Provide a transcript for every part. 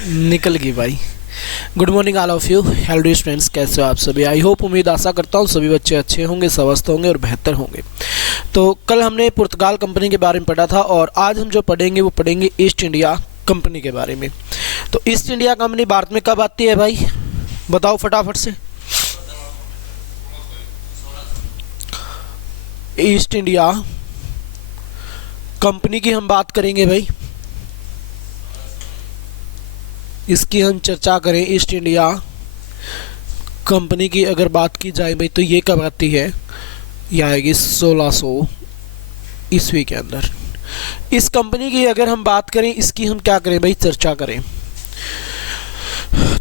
निकल गई भाई। Good morning all of you, hello students, कैसे हो आप सभी। आई होप, उम्मीद आशा करता हूँ सभी बच्चे अच्छे होंगे, स्वस्थ होंगे और बेहतर होंगे। तो कल हमने पुर्तगाल कंपनी के बारे में पढ़ा था और आज हम जो पढ़ेंगे वो पढ़ेंगे ईस्ट इंडिया कंपनी के बारे में। तो ईस्ट इंडिया कंपनी भारत में कब आती है भाई, बताओ फटाफट से। ईस्ट इंडिया कंपनी की हम बात करेंगे भाई, इसकी हम चर्चा करें। ईस्ट इंडिया कंपनी की अगर बात की जाए भाई तो ये कब आती है, यह आएगी 1600 ईस्वी के अंदर। इस कंपनी की अगर हम बात करें, इसकी हम क्या करें भाई, चर्चा करें,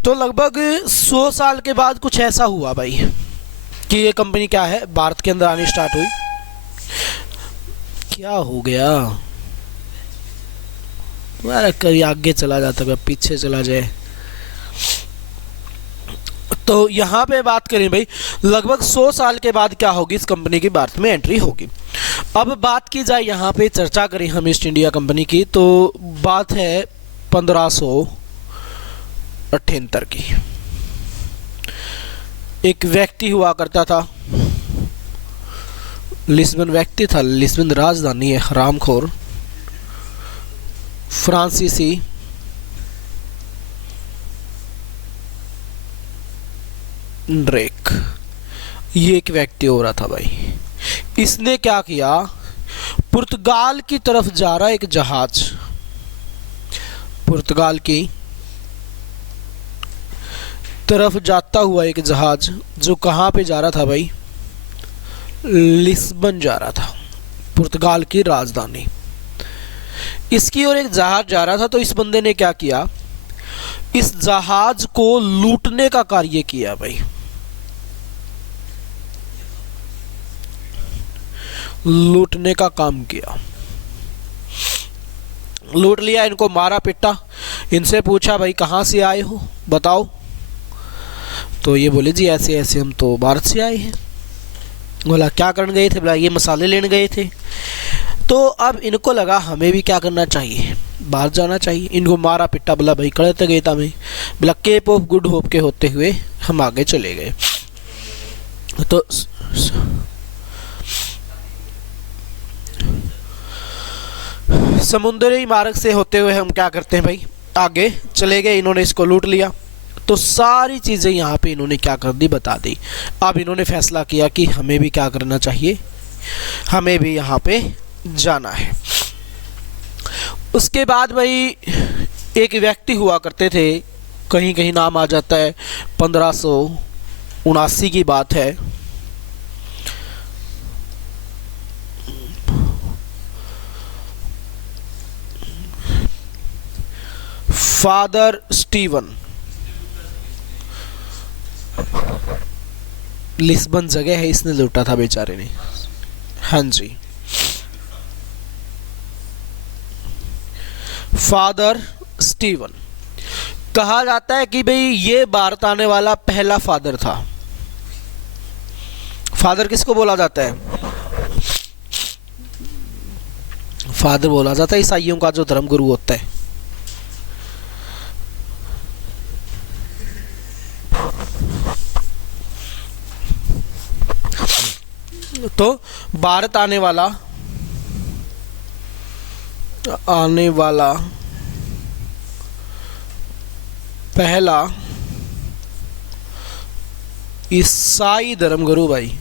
तो लगभग 100 साल के बाद कुछ ऐसा हुआ भाई कि ये कंपनी क्या है, भारत के अंदर आनी स्टार्ट हुई। क्या हो गया तुम्हारा, कभी आगे चला जाता है पीछे चला जाए। तो यहाँ पे बात करें भाई, लगभग 100 साल के बाद क्या होगी, इस कंपनी की भारत में एंट्री होगी। अब बात की जाए यहाँ पे, चर्चा करें हम ईस्ट इंडिया कंपनी की, तो बात है 1578 की। एक व्यक्ति हुआ करता था, लिस्बन व्यक्ति था, लिस्बन राजधानी है, हरामखोर फ्रांसीसी ड्रेक, ये एक व्यक्ति हो रहा था भाई। इसने क्या किया, पुर्तगाल की तरफ जा रहा एक जहाज, पुर्तगाल की तरफ जाता हुआ एक जहाज, जो कहाँ पे जा रहा था भाई, लिस्बन जा रहा था, पुर्तगाल की राजधानी। इसकी ओर एक जहाज जा रहा था, तो इस बंदे ने क्या किया, इस जहाज को लूटने का कार्य किया भाई। लूटने का काम किया, लूट लिया, इनको मारा पिटा, इनसे पूछा भाई कहाँ से आए हो बताओ, तो ये बोले जी ऐसे ऐसे हम तो भारत से आए हैं। बोला क्या करने गए थे, बोला ये मसाले लेने गए थे। तो अब इनको लगा हमें भी क्या करना चाहिए, बाहर जाना चाहिए। इनको मारा पिटा, बोला भाई कड़ते गए था मैं, बोला केप ऑफ गुड होप के होते हुए हम आगे चले गए। तो समुद्री मार्ग से होते हुए हम क्या करते हैं भाई, आगे चले गए। इन्होंने इसको लूट लिया, तो सारी चीज़ें यहाँ पे इन्होंने क्या कर दी, बता दी। अब इन्होंने फैसला किया कि हमें भी क्या करना चाहिए, हमें भी यहाँ पे जाना है। उसके बाद भाई एक व्यक्ति हुआ करते थे, कहीं कहीं नाम आ जाता है, 1579 की बात है। फादर स्टीवन, लिस्बन जगह है, इसने लूटा था बेचारे ने। हाँ जी, फादर स्टीवन कहा जाता है कि भाई ये भारत आने वाला पहला फादर था। फादर किसको बोला जाता है, फादर बोला जाता है ईसाइयों का जो धर्म गुरु होता है। तो भारत आने वाला पहला ईसाई धर्मगुरु भाई।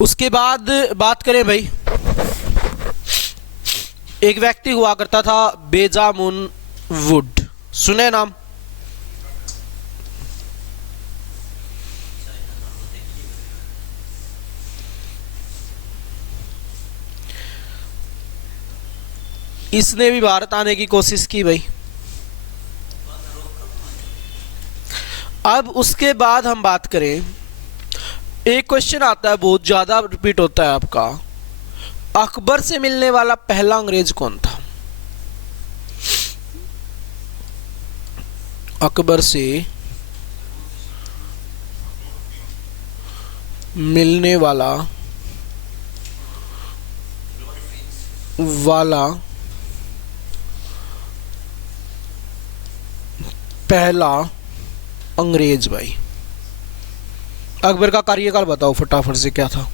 उसके बाद बात करें भाई, एक व्यक्ति हुआ करता था बेंजामिन वुड, सुने नाम, इसने भी भारत आने की कोशिश की भाई। अब उसके बाद हम बात करें, एक क्वेश्चन आता है बहुत ज्यादा रिपीट होता है आपका, अकबर से मिलने वाला पहला अंग्रेज कौन था। अकबर से मिलने वाला पहला अंग्रेज भाई। अकबर का कार्यकाल बताओ फटाफट से क्या था।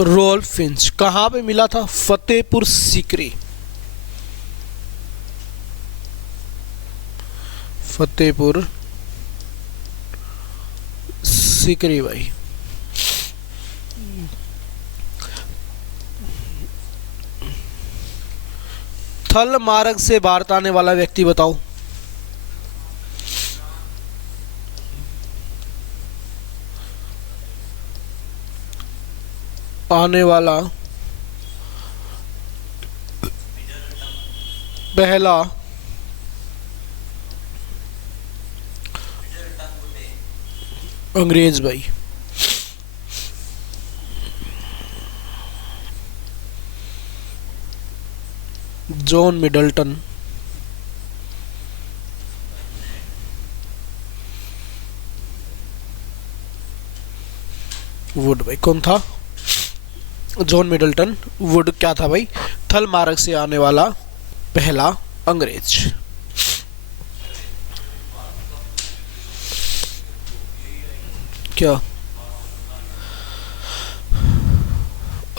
रोल्फ फिंच कहाँ पे मिला था? फतेहपुर सीकरी। फतेहपुर सीकरी भाई। थल मार्ग से भारत आने वाला व्यक्ति बताओ। आने वाला पहला अंग्रेज भाई। जॉन मिडल्टन वुड भाई। कौन था? जॉन मिडल्टन वुड क्या था भाई? थल मार्ग से आने वाला पहला अंग्रेज। क्या?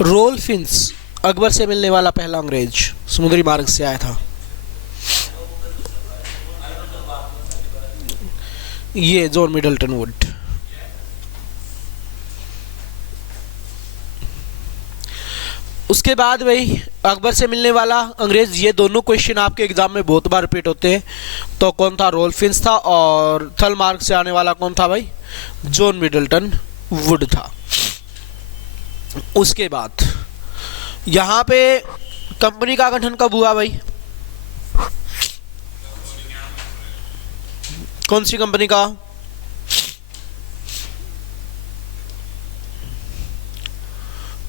रोल्फ फिंच अकबर से मिलने वाला पहला अंग्रेज, समुद्री मार्ग से आया था। ये जॉन मिडल्टन वुड। उसके बाद भाई अकबर से मिलने वाला अंग्रेज, ये दोनों क्वेश्चन आपके एग्जाम में बहुत बार रिपीट होते हैं। तो कौन था? रोल्फ फिंच था। और थल मार्ग से आने वाला कौन था भाई? जॉन मिडल्टन वुड था। उसके बाद यहाँ पे कंपनी का गठन कब हुआ भाई? कौन सी कंपनी का?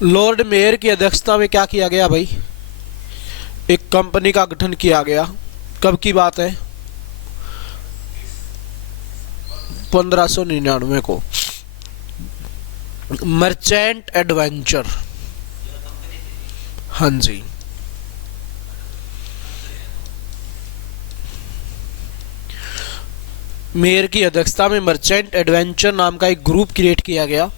लॉर्ड मेयर की अध्यक्षता में क्या किया गया भाई? एक कंपनी का गठन किया गया। कब की बात है? 1599 को। Merchant adventure. हाँ जी। मेयर की अध्यक्षता में मर्चेंट एडवेंचर नाम का एक ग्रुप क्रिएट किया गया,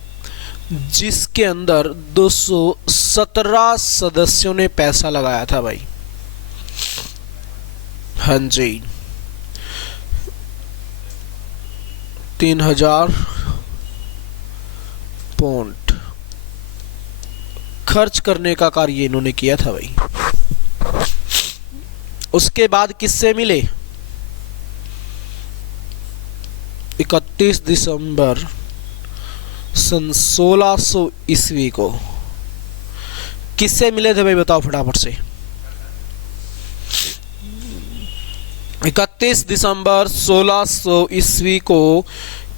जिसके अंदर 217 सदस्यों ने पैसा लगाया था भाई। हाँ जी। 3000 पाउंड खर्च करने का कार्य इन्होंने किया था भाई। उसके बाद किससे मिले? 31 दिसंबर सन 1600 ईस्वी को किससे मिले थे भाई? बताओ फटाफट से। 31 दिसंबर 1600 ईस्वी को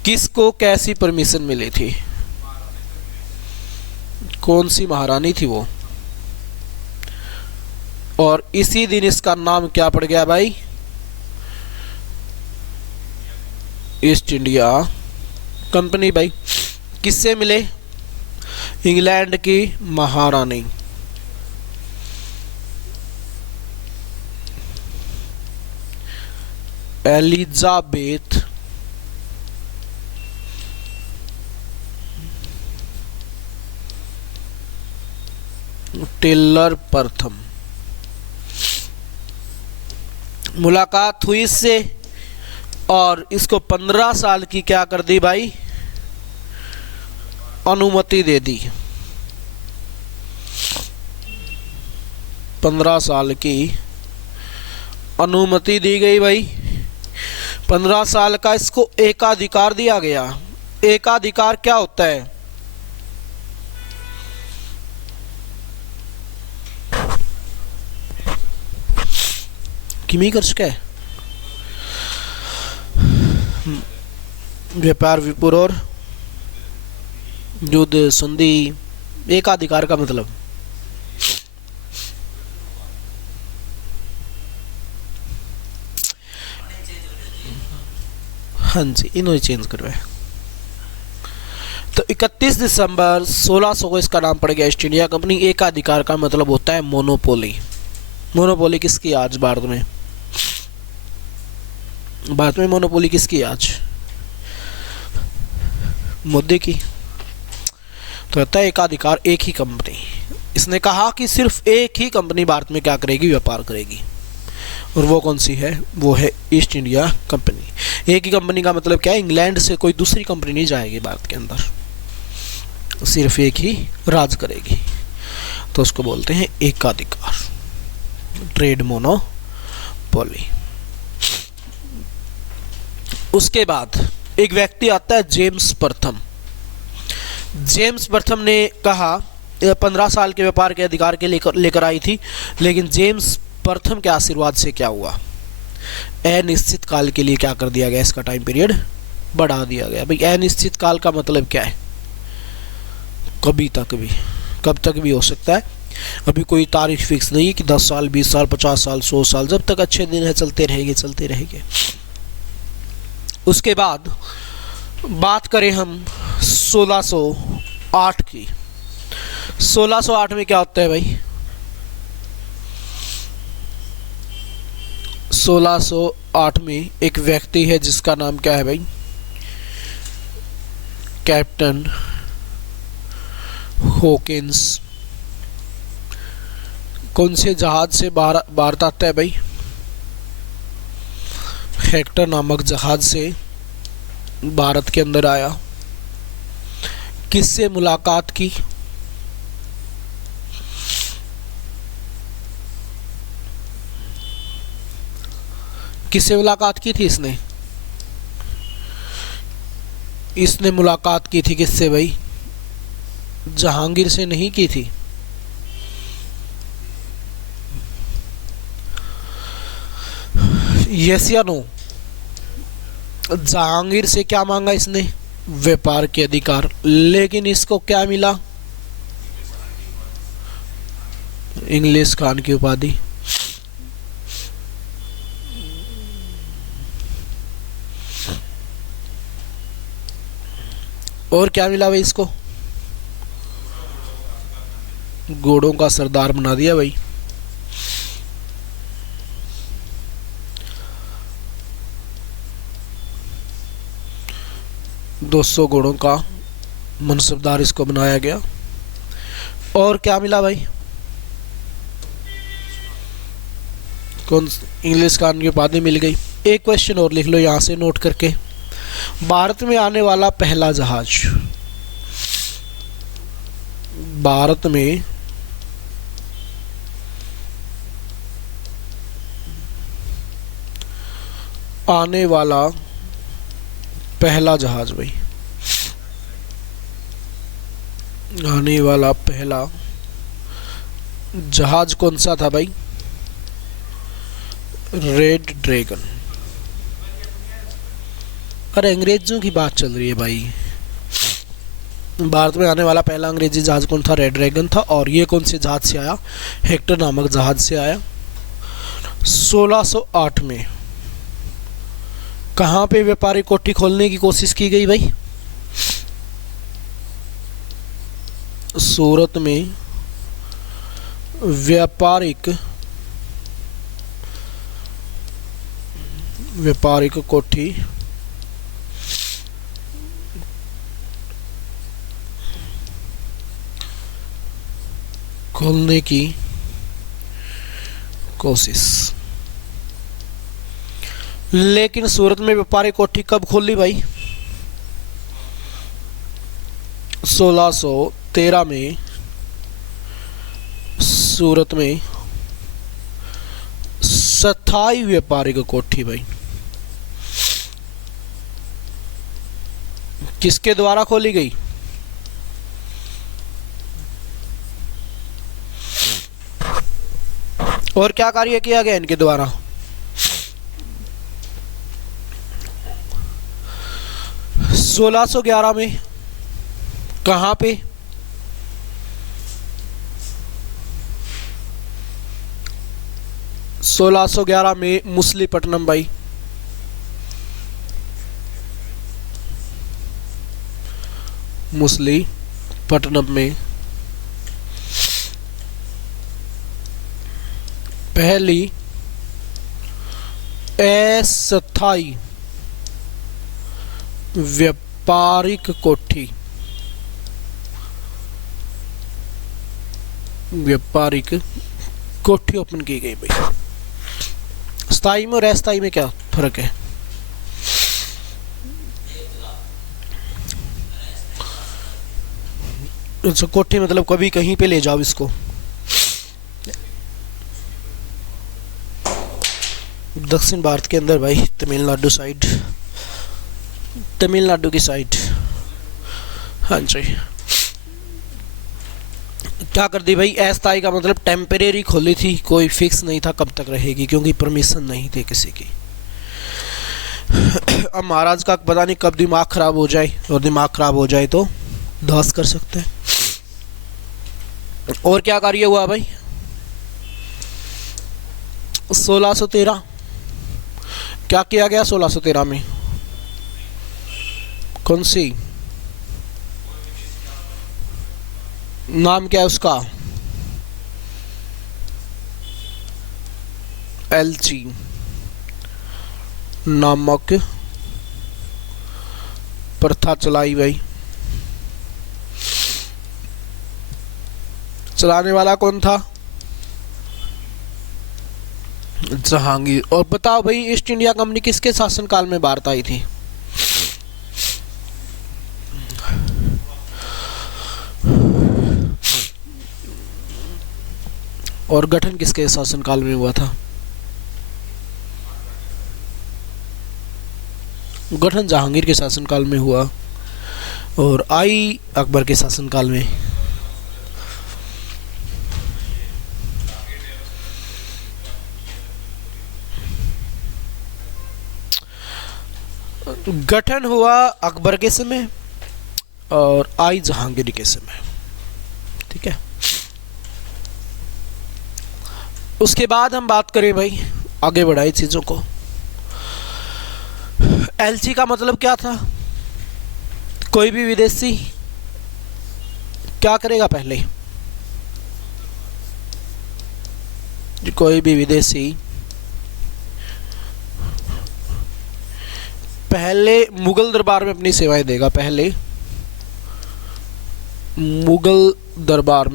किसको कैसी परमिशन मिली थी? कौन सी महारानी थी वो? और इसी दिन इसका नाम क्या पड़ गया भाई? ईस्ट इंडिया कंपनी भाई। किससे मिले? इंग्लैंड की महारानी एलिजाबेथ टेलर प्रथम। मुलाकात हुई इससे और इसको 15 साल की क्या कर दी भाई? अनुमति दे दी। 15 साल की अनुमति दी गई भाई। 15 साल का इसको एकाधिकार दिया गया। एकाधिकार क्या होता है? किमी कर सके व्यापार विपुर और युद्ध संधि। एकाधिकार का मतलब हाँ जी, इन्होंने चेंज करवाया। तो 31 दिसंबर 1600 को इसका नाम पड़ गया ईस्ट इंडिया कंपनी। एकाधिकार का मतलब होता है मोनोपोली। मोनोपोली किसकी आज भारत में? भारत में मोनोपोली किसकी आज? मोदी की। तो रहता है एकाधिकार, एक ही कंपनी। इसने कहा कि सिर्फ एक ही कंपनी भारत में क्या करेगी? व्यापार करेगी। और वो कौन सी है? वो है ईस्ट इंडिया कंपनी। एक ही कंपनी का मतलब क्या है? इंग्लैंड से कोई दूसरी कंपनी नहीं जाएगी भारत के अंदर, सिर्फ एक ही राज करेगी। तो उसको बोलते हैं एकाधिकार, ट्रेड मोनोपोली। उसके बाद एक व्यक्ति आता है जेम्स प्रथम। जेम्स प्रथम ने कहा 15 साल के व्यापार के अधिकार के लेकर आई थी, लेकिन जेम्स प्रथम के आशीर्वाद से क्या हुआ? अनिश्चित काल के लिए क्या कर दिया गया? इसका टाइम पीरियड बढ़ा दिया गया। भाई अनिश्चित काल का मतलब क्या है? कभी तक भी, कब तक भी हो सकता है। अभी कोई तारीख फिक्स नहीं है कि 10 साल, 20 साल, 50 साल, 100 साल, जब तक अच्छे दिन है चलते रहेंगे, चलते रहेंगे। उसके बाद बात करें हम 1608 की। 1608 में क्या होता है भाई? 1608 में एक व्यक्ति है जिसका नाम क्या है भाई? Captain Hawkins. कौन से जहाज से भारत आता है भाई? हेक्टर नामक जहाज से भारत के अंदर आया। किससे मुलाकात की? किससे मुलाकात की थी इसने? इसने मुलाकात की थी किससे भाई? जहांगीर से नहीं की थी। यस या नो? जहांगीर से क्या मांगा इसने? व्यापार के अधिकार। लेकिन इसको क्या मिला? इंग्लिश खान की उपाधि। और क्या मिला भाई इसको? घोड़ों का सरदार बना दिया भाई। दो 200 घोड़ों का मनसबदार इसको बनाया गया। और क्या मिला भाई? कौन? इंग्लिश खान की उपाधि मिल गई। एक क्वेश्चन और लिख लो यहां से नोट करके। भारत में आने वाला पहला जहाज, भारत में आने वाला पहला जहाज भाई, आने वाला पहला जहाज कौन सा था भाई? Red dragon. अरे अंग्रेजों की बात चल रही है भाई। भारत में आने वाला पहला अंग्रेजी जहाज कौन था? रेड ड्रैगन था। और ये कौन से जहाज से आया? हेक्टर नामक जहाज से आया। 1608 में कहाँ पे व्यापारिक कोठी खोलने की कोशिश की गई भाई? सूरत में व्यापारिक कोठी खोलने की कोशिश। लेकिन सूरत में व्यापारिक कोठी कब खोली भाई? 1613 में सूरत में स्थायी व्यापारिक कोठी भाई किसके द्वारा खोली गई? और क्या कार्य किया गया इनके द्वारा? 1611 में कहां पे? में मछलीपट्टनम भाई। मछलीपट्टनम में पहली अस्थायी व्यापारिक कोठी ओपन की गई भाई। स्थायी में और अस्थायी में क्या फर्क है? अच्छा, कोठी मतलब कभी कहीं पे ले जाओ इसको। दक्षिण भारत के अंदर भाई, तमिलनाडु की साइड। हाँ जी, क्या कर दी भाई, अस्थायी का मतलब टेम्परेरी खोली थी, कोई फिक्स नहीं था कब तक रहेगी, क्योंकि परमिशन नहीं थी किसी की। अब महाराज का पता नहीं कब दिमाग खराब हो जाए, और दिमाग खराब हो जाए तो ध्वस्त कर सकते हैं। और क्या कार्य हुआ भाई? 1613 क्या किया गया? 1613 में कौन सी, नाम क्या है उसका? एलची नामक प्रथा चलाई भाई। चलाने वाला कौन था? जहांगीर। और बताओ भाई, ईस्ट इंडिया कंपनी किसके शासनकाल में भारत आई थी? और गठन किसके शासनकाल में हुआ था? गठन जहांगीर के शासनकाल में हुआ, और आई अकबर के शासनकाल में। गठन हुआ अकबर के समय और आई जहांगीर के समय। ठीक है, उसके बाद हम बात करें भाई, आगे बढ़ाई चीजों को। एलची का मतलब क्या था? कोई भी विदेशी क्या करेगा पहले? कोई भी विदेशी पहले मुगल दरबार में अपनी सेवाएं देगा। पहले मुगल दरबार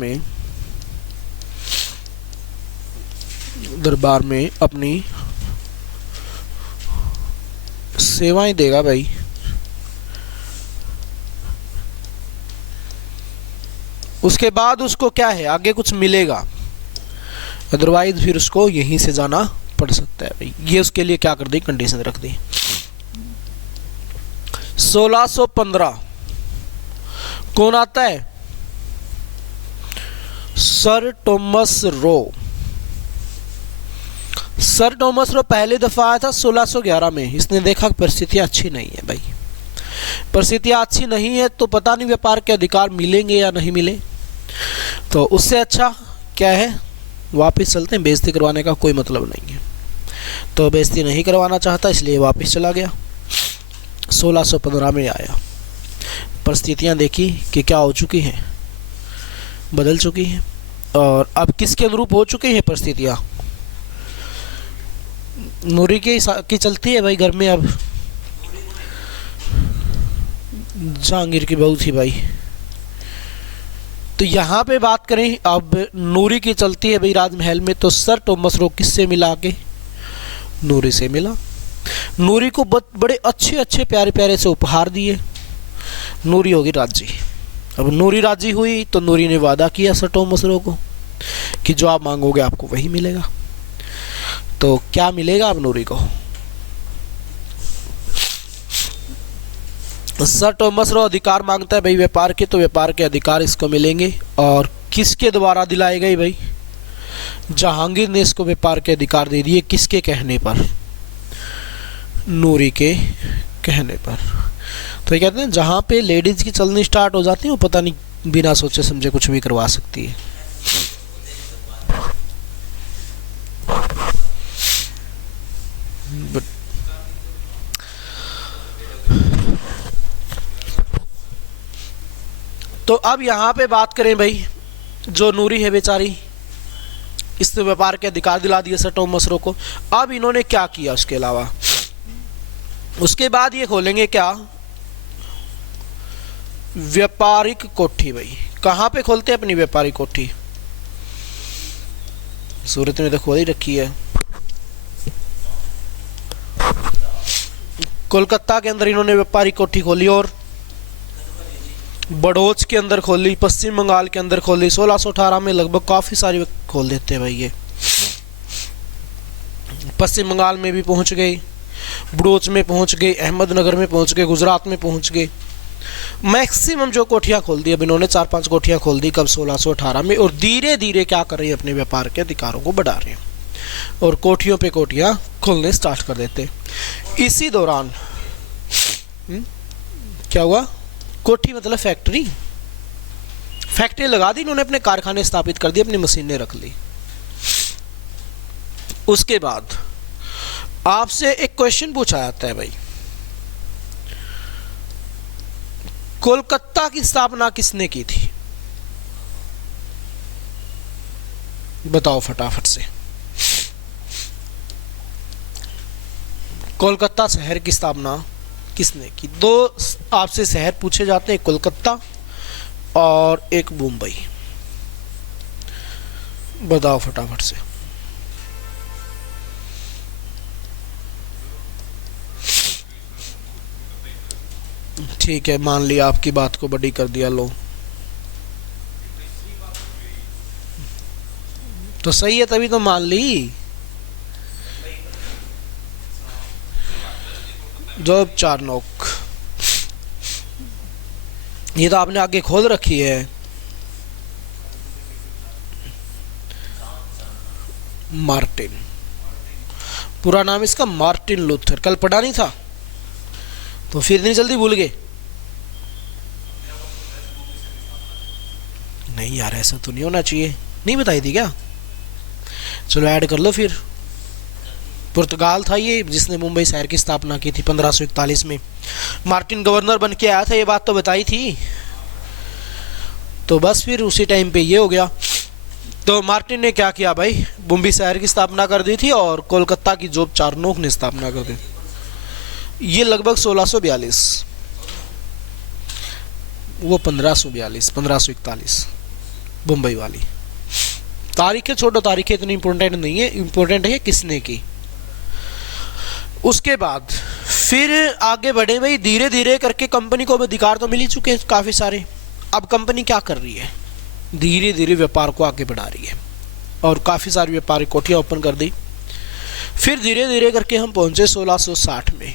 में अपनी सेवाएं देगा भाई। उसके बाद उसको क्या है, आगे कुछ मिलेगा, अदरवाइज फिर उसको यहीं से जाना पड़ सकता है भाई। ये उसके लिए क्या कर दी, कंडीशन रख दी। 1615 कौन आता है? Sir Thomas Roe. Sir Thomas Roe पहली दफा आया था 1611 में। इसने देखा परिस्थितियां अच्छी नहीं है भाई, परिस्थितियां अच्छी नहीं है तो पता नहीं व्यापार के अधिकार मिलेंगे या नहीं मिले, तो उससे अच्छा क्या है, वापस चलते हैं, बेइज्जती करवाने का कोई मतलब नहीं है। तो बेइज्जती नहीं करवाना चाहता, इसलिए वापस चला गया। 1615 में आया, परिस्थितियां देखी कि क्या हो चुकी हैं, बदल चुकी हैं, और अब किसके अनुरूप हो चुकी हैं परिस्थितियां? नूरी की चलती है भाई घर में। अब जहांगीर की बहू थी भाई। तो यहाँ पे बात करें, अब नूरी की चलती है भाई राजमहल में, तो सर टॉमस रो किससे मिला के? नूरी से मिला। नूरी को बड़े अच्छे अच्छे प्यारे प्यारे से उपहार दिए। नूरी होगी राजी। अब नूरी राजी हुई तो नूरी ने वादा किया सर टॉमस रो को कि जो आप मांगोगे आपको वही मिलेगा। तो क्या मिलेगा अब नूरी को? सर टॉमस रो अधिकार मांगता है भाई व्यापार के, तो व्यापार के अधिकार इसको मिलेंगे। और किसके द्वारा दिलाए गए भाई? जहांगीर ने इसको व्यापार के अधिकार दे दिए। किसके कहने पर? नूरी के कहने पर। तो ये कहते हैं जहाँ पे लेडीज की चलनी स्टार्ट हो जाती है, वो पता नहीं बिना सोचे समझे कुछ भी करवा सकती है। तो अब यहाँ पे बात करें भाई, जो नूरी है बेचारी, इसने व्यापार के अधिकार दिला दिए सर टॉम मसरो को। अब इन्होंने क्या किया उसके अलावा, उसके बाद ये खोलेंगे क्या, व्यापारिक कोठी। भाई कहाँ पे खोलते हैं अपनी व्यापारिक कोठी, सूरत में तो खोल ही रखी है। कोलकाता के अंदर इन्होंने व्यापारिक कोठी खोली, और बड़ौच के अंदर खोली, पश्चिम बंगाल के अंदर खोली। 1618 में लगभग काफ़ी सारी खोल देते हैं भाई ये। पश्चिम बंगाल में भी पहुंच गए, बड़ौच में पहुंच गए, अहमदनगर में पहुंच गए, गुजरात में पहुंच गए। मैक्सिमम जो कोठियाँ खोल दी अब इन्होंने, 4-5 कोठियाँ खोल दी कब, 1618 में। और धीरे धीरे क्या कर रहे हैं, अपने व्यापार के अधिकारों को बढ़ा रहे हैं और कोठियों पे कोठियाँ खोलने स्टार्ट कर देते। इसी दौरान क्या हुआ, कोठी मतलब फैक्ट्री, फैक्ट्री लगा दी इन्होंने, अपने कारखाने स्थापित कर दिए, अपनी मशीनें रख ली। उसके बाद आपसे एक क्वेश्चन पूछा जाता है भाई, कोलकाता की स्थापना किसने की थी, बताओ फटाफट से। कोलकाता शहर की स्थापना किसने की? दो आपसे शहर पूछे जाते हैं, कोलकाता और एक मुंबई, बताओ फटाफट से। ठीक है, मान लिया आपकी बात को बड़ी कर दिया, लो तो सही है, तभी तो मान ली। जो 4 नोक, ये तो आपने आगे खोल रखी है। मार्टिन, पूरा नाम इसका मार्टिन लूथर, कल पढ़ा नहीं था तो फिर इतनी जल्दी भूल गए? नहीं यार, ऐसा तो नहीं होना चाहिए, नहीं बताई थी क्या? चलो ऐड कर लो फिर। पुर्तगाल था ये जिसने मुंबई शहर की स्थापना की थी 1541 में। मार्टिन गवर्नर बन के आया था, ये बात तो बताई थी। तो बस फिर उसी टाइम पे ये हो गया। तो मार्टिन ने क्या किया भाई, मुंबई शहर की स्थापना कर दी थी और कोलकाता की जोब चार्नोक ने स्थापना कर दी। ये लगभग 1642, वो 1542, 1541 मुंबई वाली। तारीखें छोड़ो, तारीखें इतनी इंपॉर्टेंट नहीं है, इंपॉर्टेंट है किसने की। उसके बाद फिर आगे बढ़े भाई, धीरे धीरे करके कंपनी को अधिकार तो मिल ही चुके हैं काफ़ी सारे। अब कंपनी क्या कर रही है, धीरे धीरे व्यापार को आगे बढ़ा रही है और काफ़ी सारी व्यापारिक कोठियाँ ओपन कर दी। फिर धीरे धीरे करके हम पहुंचे 1660 में।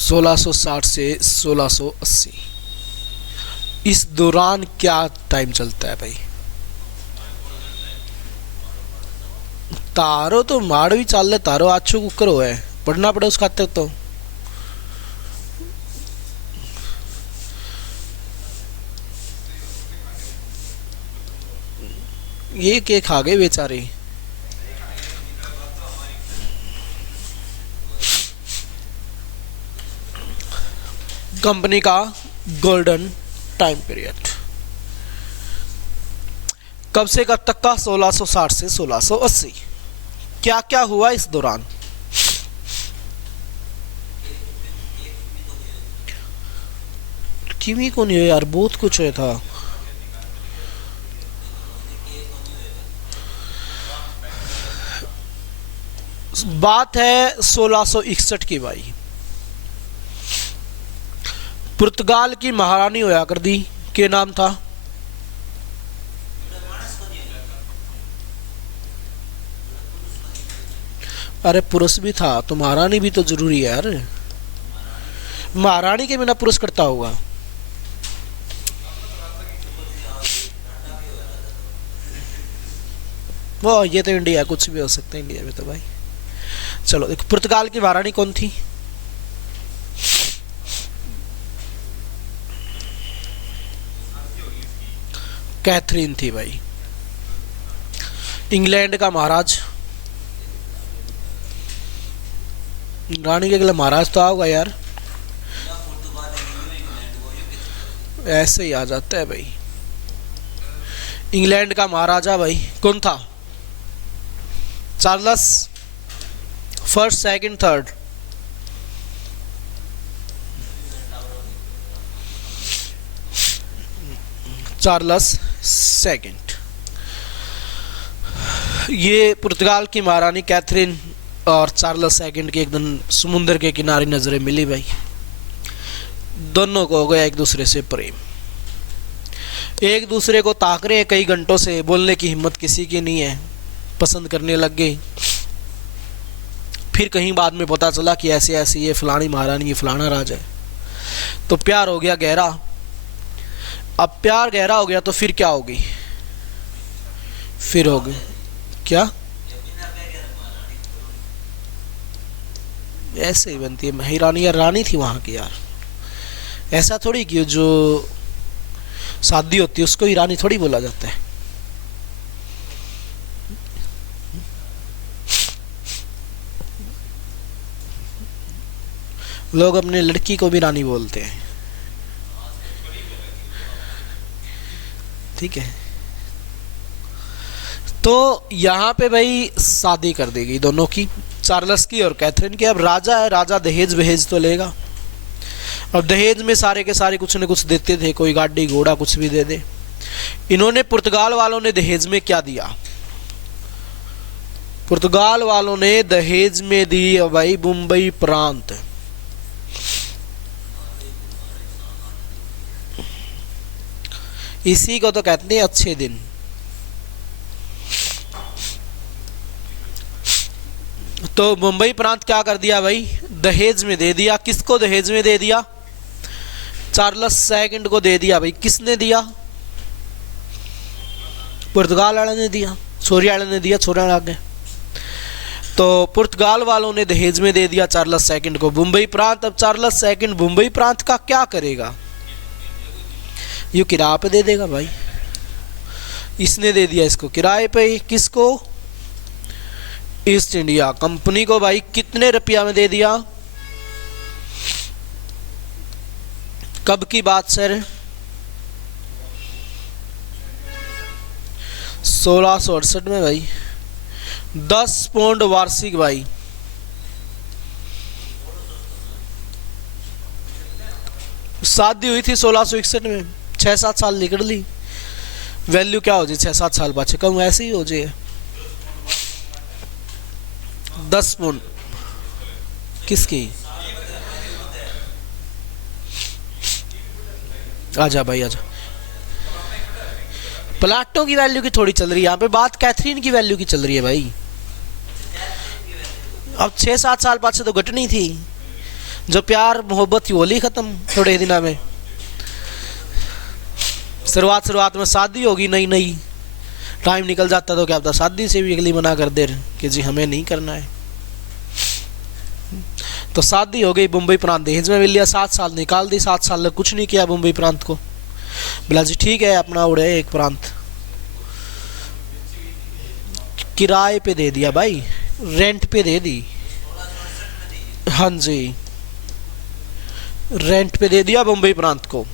(1660 से 1680) इस दौरान क्या टाइम चलता है भाई? तारो तो माड़ भी चाल ले, तारो अच्छो कुकर हो है, पढ़ना पड़े उस खातिर। तो ये के खा गए बेचारे। कंपनी का गोल्डन टाइम पीरियड कब से कब तक का? 1660 से 1680। क्या क्या हुआ इस दौरान? किमी को नहीं है यार, बहुत कुछ है था। बात है 1661 की भाई। पुर्तगाल की महारानी होया कर दी, के नाम था? अरे पुरुष भी था तो महारानी भी तो जरूरी है यार। महारानी के बिना पुरुष करता होगा? वो ये तो इंडिया, कुछ भी हो सकता है इंडिया में तो भाई। चलो देखो, पुर्तगाल की महारानी कौन थी? कैथरीन थी भाई। इंग्लैंड का महाराज रानी के अगले महाराज तो आओगा यार, ऐसे ही आ जाता है भाई। इंग्लैंड का महाराजा भाई कौन था? Charles first, second, third. Charles second. ये पुर्तगाल की महारानी कैथरीन और चार्ल्स सेकंड के एकदम समुद्र के किनारे नजरें मिली भाई। दोनों को हो गया एक दूसरे से प्रेम, एक दूसरे को ताक रहे हैं कई घंटों से, बोलने की हिम्मत किसी की नहीं है, पसंद करने लग गए। फिर कहीं बाद में पता चला कि ऐसे ऐसे ये फलानी महारानी, ये फलाना राजा है, तो प्यार हो गया गहरा। अब प्यार गहरा हो गया तो फिर क्या होगी? फिर होगी क्या? ऐसे ही बनती है महारानी, या रानी थी वहां की यार। ऐसा थोड़ी कि जो शादी होती है उसको ही रानी थोड़ी बोला जाता है। लोग अपने लड़की को भी रानी बोलते हैं, ठीक है। तो यहाँ पे भाई शादी कर दी गई दोनों की, चार्ल्स की और कैथरीन की। अब राजा है, राजा दहेज वहेज तो लेगा। अब दहेज में सारे के सारे कुछ न कुछ देते थे, कोई गाड़ी घोड़ा कुछ भी दे दे। इन्होंने पुर्तगाल वालों ने दहेज में क्या दिया? पुर्तगाल वालों ने दहेज में दी भाई मुंबई प्रांत। इसी को तो कहते हैं अच्छे दिन। तो मुंबई प्रांत क्या कर दिया भाई? दहेज में दे दिया। किसको दहेज में दे दिया? चार्ल्स सेकंड को दे दिया भाई। किसने दिया? पुर्तगाल वाले ने दिया, छोरी वाले ने दिया, छोरा आगे। तो पुर्तगाल वालों ने दहेज में दे दिया चार्ल्स सेकंड को मुंबई प्रांत। अब चार्ल्स सेकंड मुंबई प्रांत का क्या करेगा? ये किराए पे दे देगा भाई। इसने दे दिया इसको किराए पे। किसको? ईस्ट इंडिया कंपनी को भाई। कितने रुपया में दे दिया? कब की बात सर? 1668 में भाई। 10 पौंड वार्षिक भाई। शादी हुई थी 1661 में। 6-7 साल निकल ली। वैल्यू क्या हो जाए 6-7 साल बाद? कम ऐसे ही हो जाए। 10 पौंड किसकी? आजा भाई आजा। प्लाटो की वैल्यू की थोड़ी चल रही है यहाँ पे बात, कैथरीन की वैल्यू की चल रही है भाई। अब 6-7 साल बाद से तो घटनी थी। जो प्यार मोहब्बत थी होली खत्म थोड़े दिनों में। शुरुआत में शादी होगी नई नई, टाइम निकल जाता तो क्या पता शादी से भी अगली मना कर दे कि जी हमें नहीं करना है। तो शादी हो गई, मुंबई प्रांत दहेज में मिल लिया। 7 साल निकाल दी। 7 साल तक कुछ नहीं किया मुंबई प्रांत को। बोला जी ठीक है अपना उड़े एक प्रांत। किराए पे दे दिया भाई, रेंट पे दे दी। हाँ जी, रेंट पे दे दिया मुंबई प्रांत को।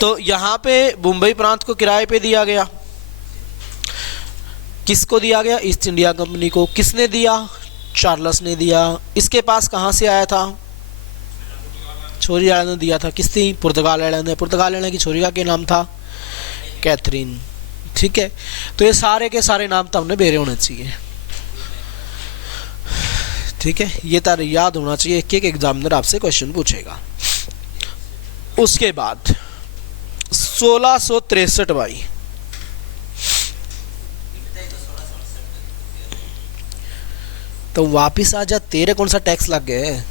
तो यहां पे मुंबई प्रांत को किराए पे दिया गया। किसको दिया गया? ईस्ट इंडिया कंपनी को। किसने दिया? चार्ल्स ने दिया। इसके पास कहां से आया था? छोरी वाले ने दिया था। किस थी? पुर्तगाल वाले ने। पुर्तगाल वाले की छोरी का क्या नाम था? कैथरीन। ठीक है, तो ये सारे के सारे नाम तो हमने बेरे होने चाहिए। ठीक है, ये तारे याद होना चाहिए। एक एक एग्जामिनर आपसे क्वेश्चन पूछेगा। उसके बाद 1663 भाई। तो वापिस आ जा, तेरे कौन सा टैक्स लग गए?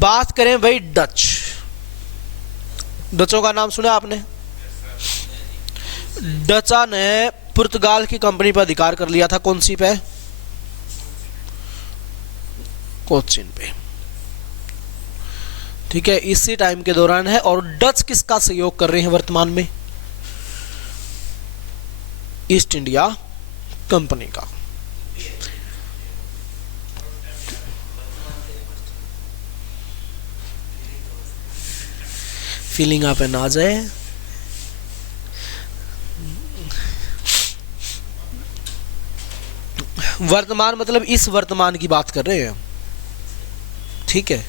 बात करें भाई डच। डचों का नाम सुना आपने? डचा ने पुर्तगाल की कंपनी पर अधिकार कर लिया था। कौन सी पे? कोचिन पे। ठीक है, इसी टाइम के दौरान है। और डच किसका सहयोग कर रहे हैं वर्तमान में? ईस्ट इंडिया कंपनी का। फीलिंग आप ना जाए। वर्तमान मतलब इस वर्तमान की बात कर रहे हैं, ठीक है।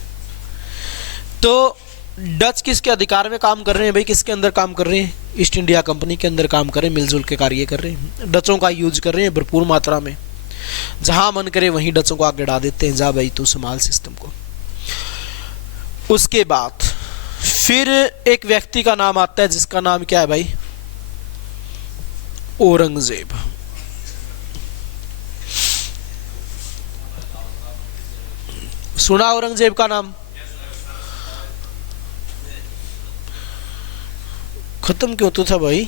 तो डच किसके अधिकार में काम कर रहे हैं भाई? किसके अंदर काम कर रहे हैं? ईस्ट इंडिया कंपनी के अंदर काम कर रहे हैं, मिलजुल के कार्य कर रहे हैं। डचों का यूज कर रहे हैं भरपूर मात्रा में, जहां मन करे वहीं डचों को आगे डाल देते हैं, जा भाई तू संभाल सिस्टम को। उसके बाद फिर एक व्यक्ति का नाम आता है जिसका नाम क्या है भाई? औरंगजेब। सुना औरंगजेब का नाम? खत्म क्यों तो था भाई?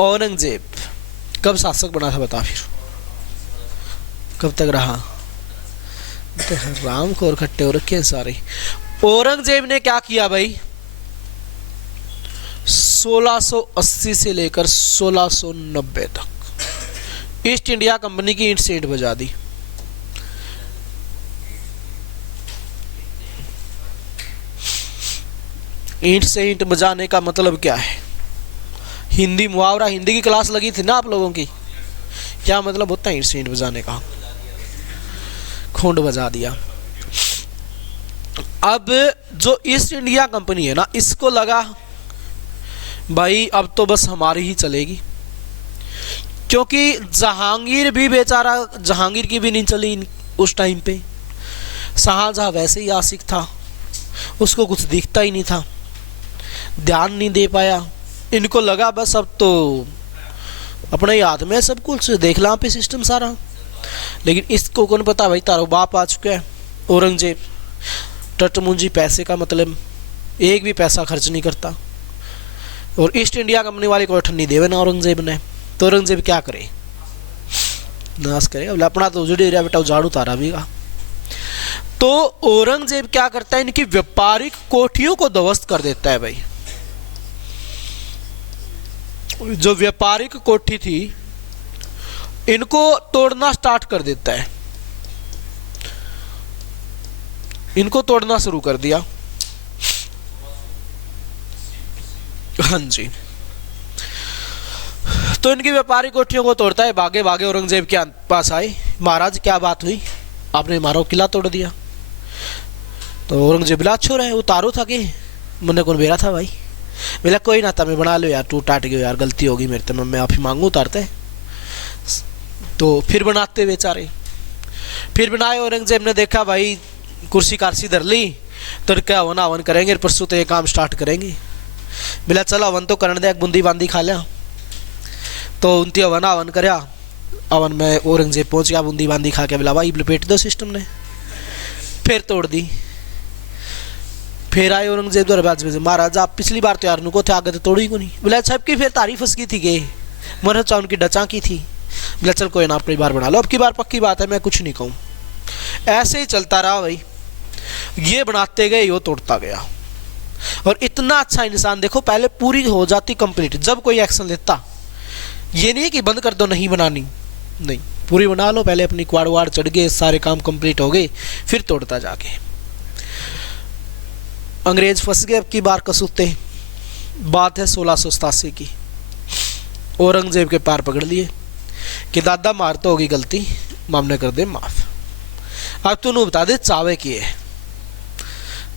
औरंगजेब कब शासक बना था बता फिर, कब तक रहा? तो राम को और खट्टे हो रखे हैं सारे। औरंगजेब ने क्या किया भाई? 1680 से लेकर 1690 तक ईस्ट इंडिया कंपनी की ईंट से ईंट बजा दी। ईंट से ईंट बजाने का मतलब क्या है? हिंदी मुहावरा, हिंदी की क्लास लगी थी ना आप लोगों की, क्या मतलब होता है ईंट से ईंट बजाने का? खूंड बजा दिया। अब जो ईस्ट इंडिया कंपनी है ना, इसको लगा भाई अब तो बस हमारी ही चलेगी, क्योंकि जहांगीर भी बेचारा, जहांगीर की भी नहीं चली उस टाइम पे। शाहजहां वैसे ही आशिक था, उसको कुछ दिखता ही नहीं था, ध्यान नहीं दे पाया। इनको लगा बस अब तो अपने ही हाथ में सब कुछ, देख ला पे सिस्टम सारा। लेकिन इसको कौन पता भाई तारो बाप आ चुका है औरंगजेब, टटमुंजी पैसे का मतलब, एक भी पैसा खर्च नहीं करता। और ईस्ट इंडिया कंपनी वाले को ठन्नी देवे ना औरंगजेब ने, तो औरंगजेब क्या करे? नाश करे। अब अपना तो उजड़ी रहा बेटा, उजाड़ू तारा भी का। तो औरंगजेब क्या करता है? इनकी व्यापारिक कोठियों को ध्वस्त कर देता है भाई। जो व्यापारिक कोठी थी इनको तोड़ना स्टार्ट कर देता है, इनको तोड़ना शुरू कर दिया। हाँ जी, तो इनकी व्यापारिक कोठियों को तोड़ता है। भागे भागे औरंगजेब के पास आए, महाराज क्या बात हुई, आपने हमारा किला तोड़ दिया। तो औरंगजेब बिला छोड़ है, उतारो था कि मैंने कौन बेरा था भाई? बोला कोई ना, तुम्हें बना लो यार, टूट टाट गयो यार, गलती होगी मेरे तो, मैं आप ही मांगू उतारते। तो फिर बनाते बेचारे, फिर बनाए। औरंगजेब ने देखा भाई कुर्सी कारसी धर ली, तो क्या हवन हवन करेंगे, परसों तो ये काम स्टार्ट करेंगे। बोला चलो हवन तो करने दे, एक बूंदी बांदी खा लिया। तो उनती हवन हवन करया, हवन में औरंगजेब पहुंच गया, बूंदी बांदी खा के बोला भाई लपेट दो सिस्टम ने, फिर तोड़ दी। फिर आए औरंगजेब दरबार में, महाराज आप पिछली बार तो यार नुको थे, आगे तो तोड़ी को नहीं। बोला सबकी फिर तारीफ उसकी थी गए, मर चाह उनकी डचा की थी। बोला चल कोई ना, आप बार बना लो, अब की बार पक्की बात है, मैं कुछ नहीं कहूँ। ऐसे ही चलता रहा भाई, ये बनाते गए, यो तोड़ता गया। और इतना अच्छा इंसान देखो, पहले पूरी हो जाती कंप्लीट जब कोई एक्शन लेता। ये नहीं है कि बंद कर दो, नहीं बनानी, नहीं, पूरी बना लो पहले, अपनी क्वाड़ वाड़ चढ़ गए, सारे काम कंप्लीट हो गए, फिर तोड़ता जाके। अंग्रेज फंस गए अब की बार कसूते। बात है 1687 की। औरंगजेब के पार पकड़ लिए कि दादा मार तो होगी गलती, मामने कर दे माफ, अब तू बता दे चावे की है,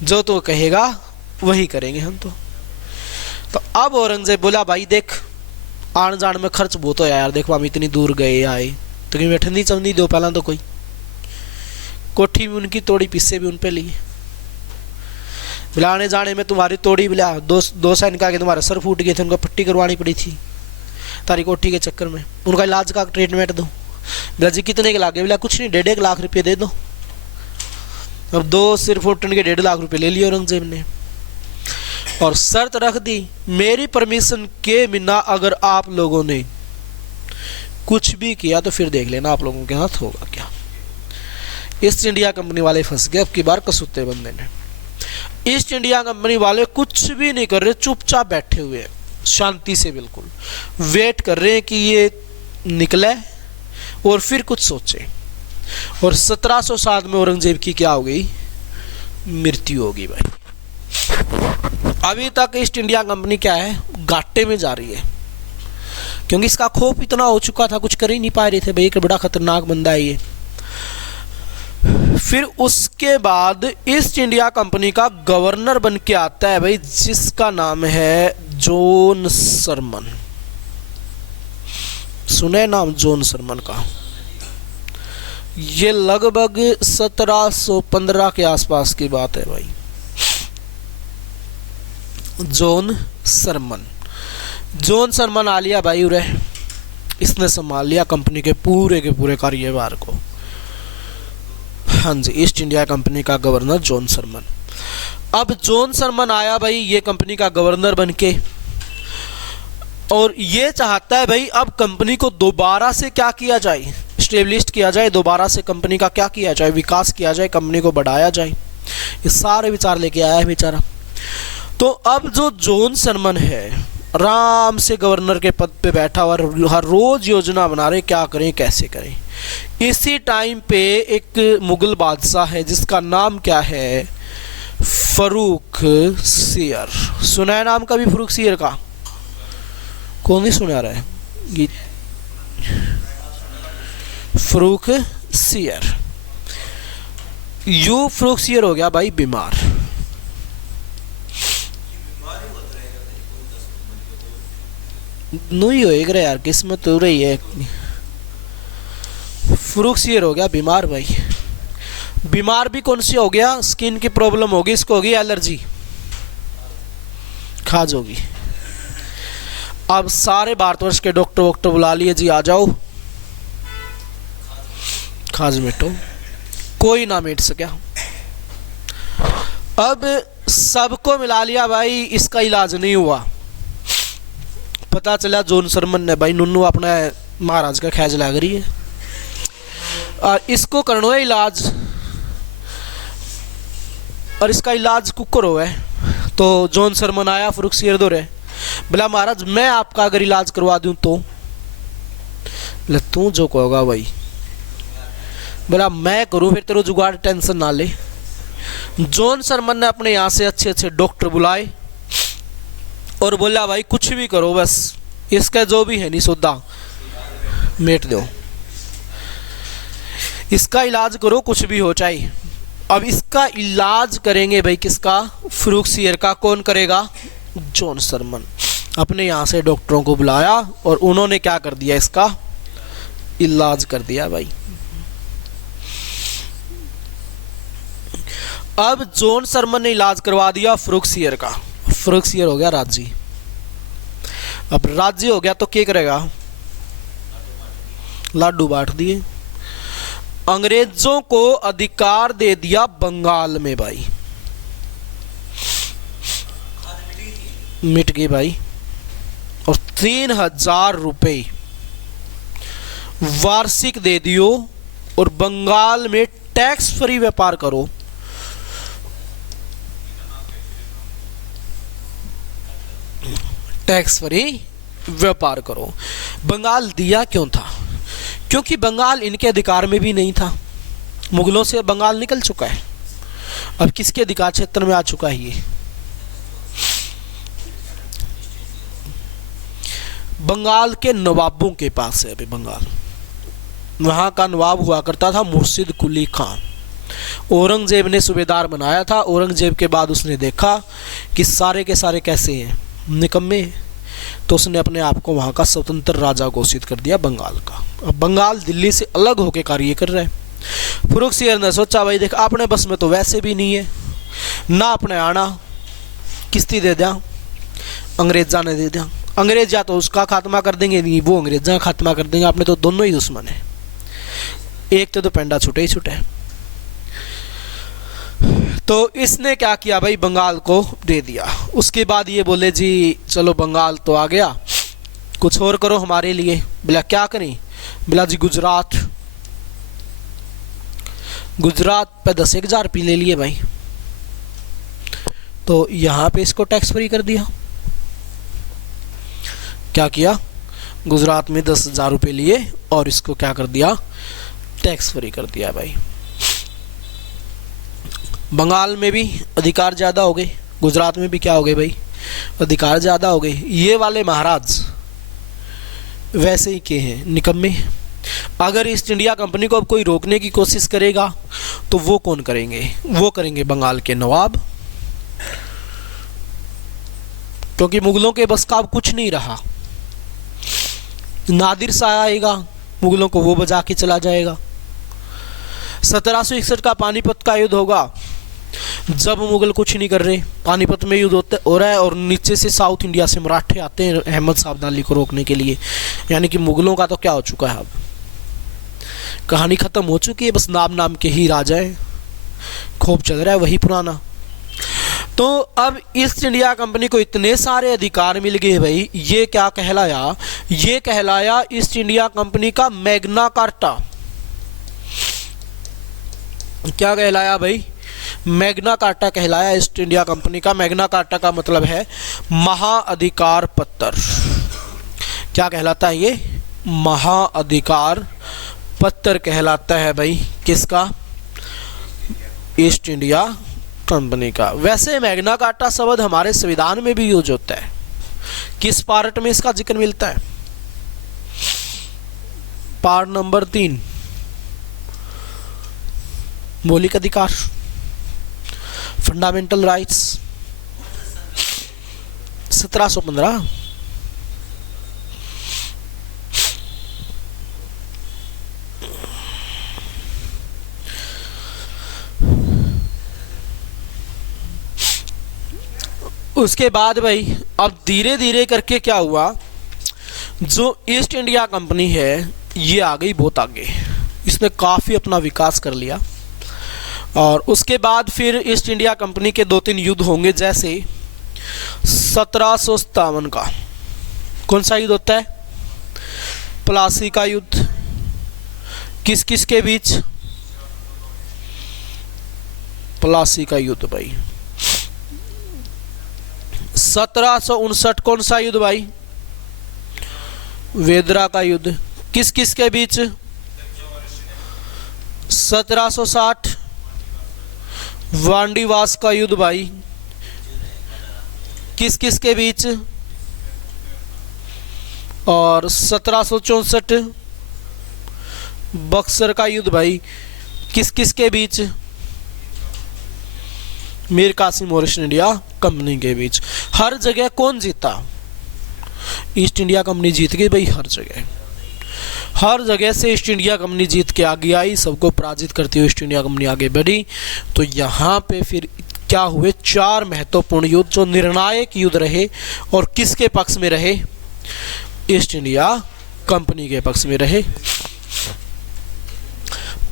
जो तो कहेगा वही करेंगे हम तो अब औरंगजेब बोला भाई देख, आन जान में खर्च बहुत हो यार, देखो हम इतनी दूर गए आए, तो कहीं बैठनी चवनी दो पहला तो कोई, कोठी भी उनकी तोड़ी, पिस्से भी उन पे लिए। बुलाने जाने में तुम्हारी तोड़ी, बिला दो साइन का के तुम्हारा सर फूट गए थे, उनको पट्टी करवानी पड़ी थी तारी कोठी के चक्कर में, उनका इलाज का ट्रीटमेंट दो। बिला जी कितने के लागे? बिला कुछ नहीं, 1.5 लाख रुपये दे दो। अब 2 सिर फुटन के 1.5 लाख रुपये ले लिए औरंगजेब ने, और शर्त रख दी मेरी परमिशन के बिना अगर आप लोगों ने कुछ भी किया तो फिर देख लेना आप लोगों के हाथ होगा क्या। ईस्ट इंडिया कंपनी वाले फंस गए अब की बार कसूते बंदे ने। ईस्ट इंडिया कंपनी वाले कुछ भी नहीं कर रहे, चुपचाप बैठे हुए हैं, शांति से बिल्कुल वेट कर रहे हैं कि ये निकले और फिर कुछ सोचे। और 1707 में औरंगजेब की क्या हो गई? मृत्यु होगी भाई। अभी तक ईस्ट इंडिया कंपनी क्या है, घाटे में जा रही है, क्योंकि इसका खौफ इतना हो चुका था, कुछ कर ही नहीं पा रहे थे भाई, एक बड़ा खतरनाक बंदा है ये। फिर उसके बाद ईस्ट इंडिया कंपनी का गवर्नर बन के आता है भाई, जिसका नाम है जॉन सरमन। सुने नाम जॉन सरमन का? ये लगभग 1715 के आसपास की बात है भाई। जॉन सरमन आ लिया भाई उरे, इसने संभाल लिया कंपनी के पूरे कार्यभार को। हाँ जी, ईस्ट इंडिया कंपनी का गवर्नर जॉन सरमन। अब जॉन सरमन आया भाई ये कंपनी का गवर्नर बनके, और ये चाहता है भाई अब कंपनी को दोबारा से क्या किया जाए, स्टेब्लिश किया जाए, दोबारा से कंपनी का क्या किया जाए, विकास किया जाए, कंपनी को बढ़ाया जाए। ये सारे विचार लेके आया है बेचारा। तो अब जो जॉन सरमन है आराम से गवर्नर के पद पे बैठा हुआ, हर रोज योजना बना रहे क्या करें कैसे करें। इसी टाइम पे एक मुगल बादशाह है जिसका नाम क्या है, फर्रुख सियर। सुना है नाम कभी फर्रुख सियर का? कौन नहीं सुना रहा है ये? फर्रुख सियर। फर्रुख सियर हो गया भाई बीमार। नहीं होएगा यार, किस्मत हो रही है। फर्रुख सियर हो गया बीमार भाई। बीमार भी कौन सी हो गया, स्किन की प्रॉब्लम होगी इसको, होगी एलर्जी, खाज होगी। अब सारे भारतवर्ष के डॉक्टर बुला लिए जी, आ जाओ खाज मिटो, कोई ना मिट सका। अब सबको मिला लिया भाई, इसका इलाज नहीं हुआ। पता चला जॉन सरमन ने भाई नुन्नू अपना महाराज का खैज लग रही है और इसको करना है इलाज, और इसका इलाज कुकर हो है। तो जॉन सरमन आया फर्रुख सियर दो रहे, बोला महाराज मैं आपका अगर इलाज करवा दूं तो? बोला तू जो कहोगा भाई। बोला मैं करूं, फिर तेरे जुगाड़ टेंशन ना ले। जॉन सरमन ने अपने यहाँ से अच्छे डॉक्टर बुलाए और बोला भाई कुछ भी करो, बस इसका जो भी है नहीं सौदा मेट दो, इसका इलाज करो, कुछ भी हो चाहे। अब इसका इलाज करेंगे भाई किसका, फर्रुख सियर का। कौन करेगा? जॉन सरमन। अपने यहाँ से डॉक्टरों को बुलाया और उन्होंने क्या कर दिया, इसका इलाज कर दिया भाई। अब जॉन सरमन ने इलाज करवा दिया फर्रुख सियर का। फर्रुख सियर हो गया राजी। अब राजी हो गया तो क्या करेगा, लाडू बांट दिए। अंग्रेजों को अधिकार दे दिया बंगाल में भाई, मिट गई भाई। और 3000 रुपए वार्षिक दे दियो और बंगाल में टैक्स फ्री व्यापार करो। टैक्स फ्री व्यापार करो। बंगाल दिया क्यों था? क्योंकि बंगाल इनके अधिकार में भी नहीं था। मुगलों से बंगाल निकल चुका है, अब किसके अधिकार क्षेत्र में आ चुका है ये? बंगाल के नवाबों के पास है अभी बंगाल। वहां का नवाब हुआ करता था मुर्शिद कुली खान। औरंगजेब ने सूबेदार बनाया था। औरंगजेब के बाद उसने देखा कि सारे के सारे कैसे हैं, निकम्मे, तो उसने अपने आप को वहाँ का स्वतंत्र राजा घोषित कर दिया बंगाल का। अब बंगाल दिल्ली से अलग होकर कार्य कर रहा है। फर्रुख सियर ने सोचा भाई देख अपने बस में तो वैसे भी नहीं है, ना अपने आना किस्ती दे दिया, अंग्रेजा ने दे दिया। अंग्रेज या तो उसका खात्मा कर देंगे, नहीं वो अंग्रेजा खात्मा कर देंगे। आपने तो दोनों ही दुश्मन है, एक तो पेंडा छूटे ही छूटे। तो इसने क्या किया भाई, बंगाल को दे दिया। उसके बाद ये बोले जी चलो बंगाल तो आ गया, कुछ और करो हमारे लिए। बोला क्या करें? बोला जी गुजरात। गुजरात पे 10,000 रुपये ले लिए भाई। तो यहाँ पे इसको टैक्स फ्री कर दिया। क्या किया? गुजरात में 10,000 रुपये लिए और इसको क्या कर दिया, टैक्स फ्री कर दिया भाई। बंगाल में भी अधिकार ज़्यादा हो गए, गुजरात में भी क्या हो गए भाई, अधिकार ज़्यादा हो गए। ये वाले महाराज वैसे ही के हैं, निकम्मे। अगर ईस्ट इंडिया कंपनी को अब कोई रोकने की कोशिश करेगा तो वो कौन करेंगे, वो करेंगे बंगाल के नवाब, क्योंकि मुगलों के बस का अब कुछ नहीं रहा। नादिर शाह आएगा, मुगलों को वो बजा के चला जाएगा। 1761 का पानीपत का युद्ध होगा, जब मुगल कुछ नहीं कर रहे, पानीपत में युद्ध हो रहा है और नीचे से साउथ इंडिया से मराठे आते हैं अहमद शाह अब्दाली को रोकने के लिए। यानी कि मुगलों का तो क्या हो चुका है, अब कहानी खत्म हो चुकी है, बस नाम नाम के ही राजा हैं, खूब चल रहा है वही पुराना। तो अब ईस्ट इंडिया कंपनी को इतने सारे अधिकार मिल गए भाई, ये क्या कहलाया, ये कहलाया ईस्ट इंडिया कंपनी का मैग्ना कार्टा। क्या कहलाया भाई, मैग्ना कार्टा कहलाया ईस्ट इंडिया कंपनी का। मैग्ना कार्टा का मतलब है महाअधिकार पत्र। क्या कहलाता है ये, महाअधिकार पत्र कहलाता है भाई, किसका, ईस्ट इंडिया कंपनी का। वैसे मैग्ना कार्टा शब्द हमारे संविधान में भी यूज होता है, किस पार्ट में इसका जिक्र मिलता है, पार्ट नंबर 3, मौलिक अधिकार, फंडामेंटल राइट्स, 1715। उसके बाद भाई अब धीरे धीरे करके क्या हुआ, जो ईस्ट इंडिया कंपनी है ये आ गई बहुत आगे, इसने काफ़ी अपना विकास कर लिया। और उसके बाद फिर ईस्ट इंडिया कंपनी के 2-3 युद्ध होंगे, जैसे 1757 का कौन सा युद्ध होता है, प्लासी का युद्ध, किस किस के बीच, प्लासी का युद्ध भाई। 1759 कौन सा युद्ध भाई, वेदरा का युद्ध, किस किस के बीच, 1760 वांडीवास का युद्ध भाई, किस किस के बीच, और 1764 बक्सर का युद्ध भाई, किस किस के बीच, मीर कासिम और ईस्ट इंडिया कंपनी के बीच। हर जगह कौन जीता, ईस्ट इंडिया कंपनी जीत गई भाई, हर जगह, हर जगह से ईस्ट इंडिया कंपनी जीत के आगे आई, सबको पराजित करती हुई ईस्ट इंडिया कंपनी आगे बढ़ी। तो यहाँ पे फिर क्या हुए, 4 महत्वपूर्ण युद्ध जो निर्णायक युद्ध रहे, और किसके पक्ष में रहे, ईस्ट इंडिया कंपनी के पक्ष में रहे।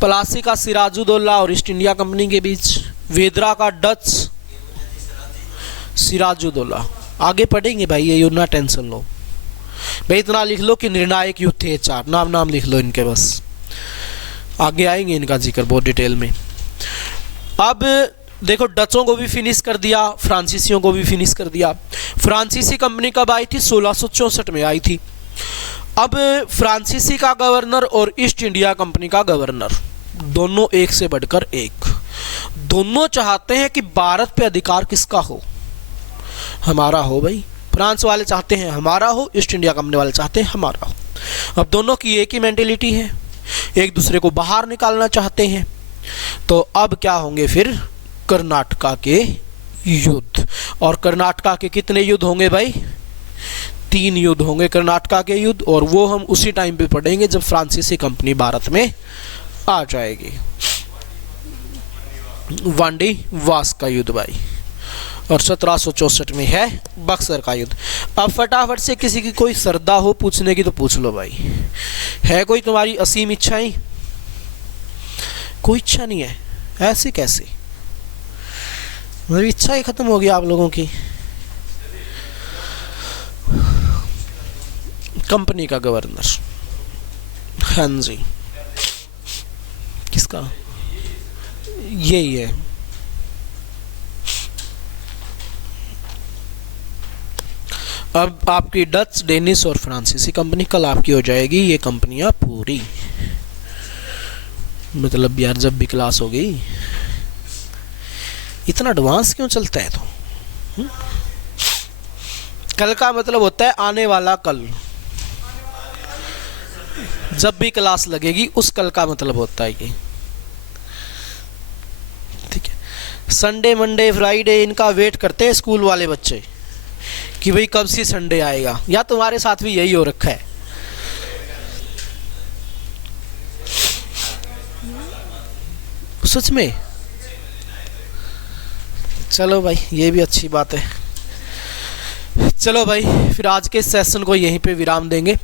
प्लासी का सिराजुद्दौला और ईस्ट इंडिया कंपनी के बीच, वेदरा का डच सिराजुद्दौला। आगे पढ़ेंगे भाई, ये युद्ध ना टेंशन लो भाई, इतना लिख लो कि निर्णायक युद्ध थे 4, नाम लिख लो इनके, बस आगे आएंगे इनका जिक्र बहुत डिटेल में। अब देखो, डचों को भी फिनिश कर दिया, फ्रांसीसियों को भी फिनिश कर दिया। फ्रांसीसी कंपनी कब आई थी, 1664 में आई थी। अब फ्रांसीसी का गवर्नर और ईस्ट इंडिया कंपनी का गवर्नर दोनों एक से बढ़कर एक, दोनों चाहते हैं कि भारत पे अधिकार किसका हो, हमारा हो भाई। फ्रांस वाले चाहते हैं हमारा हो, ईस्ट इंडिया कंपनी वाले चाहते हैं हमारा हो। अब दोनों की एक ही मेंटेलिटी है, एक दूसरे को बाहर निकालना चाहते हैं। तो अब क्या होंगे फिर, कर्नाटका के युद्ध। और कर्नाटका के कितने युद्ध होंगे भाई, 3 युद्ध होंगे कर्नाटका के युद्ध, और वो हम उसी टाइम पे पढ़ेंगे जब फ्रांसीसी कंपनी भारत में आ जाएगी। वांडीवास का युद्ध भाई, और 1764 में है बक्सर का युद्ध। अब फटाफट से किसी की कोई श्रद्धा हो पूछने की तो पूछ लो भाई, है कोई तुम्हारी असीम इच्छाएं, कोई इच्छा नहीं है, ऐसे कैसे, मेरी इच्छा ही खत्म हो गई आप लोगों की। कंपनी का गवर्नर, हाँ जी, किसका, यही है। अब आपकी डच, डेनिश और फ्रांसीसी कंपनी कल आपकी हो जाएगी ये कंपनियां पूरी, मतलब यार जब भी क्लास हो गई इतना एडवांस क्यों चलता है तो? कल का मतलब होता है आने वाला कल, जब भी क्लास लगेगी उस कल का मतलब होता है ये। ठीक है, संडे मंडे फ्राइडे इनका वेट करते हैं स्कूल वाले बच्चे कि भाई कब से संडे आएगा, या तुम्हारे साथ भी यही हो रखा है? सच में? चलो भाई, ये भी अच्छी बात है। चलो भाई, फिर आज के सेशन को यहीं पे विराम देंगे।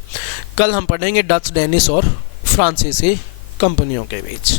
कल हम पढ़ेंगे डच, डेनिश और फ्रांसीसी कंपनियों के बीच।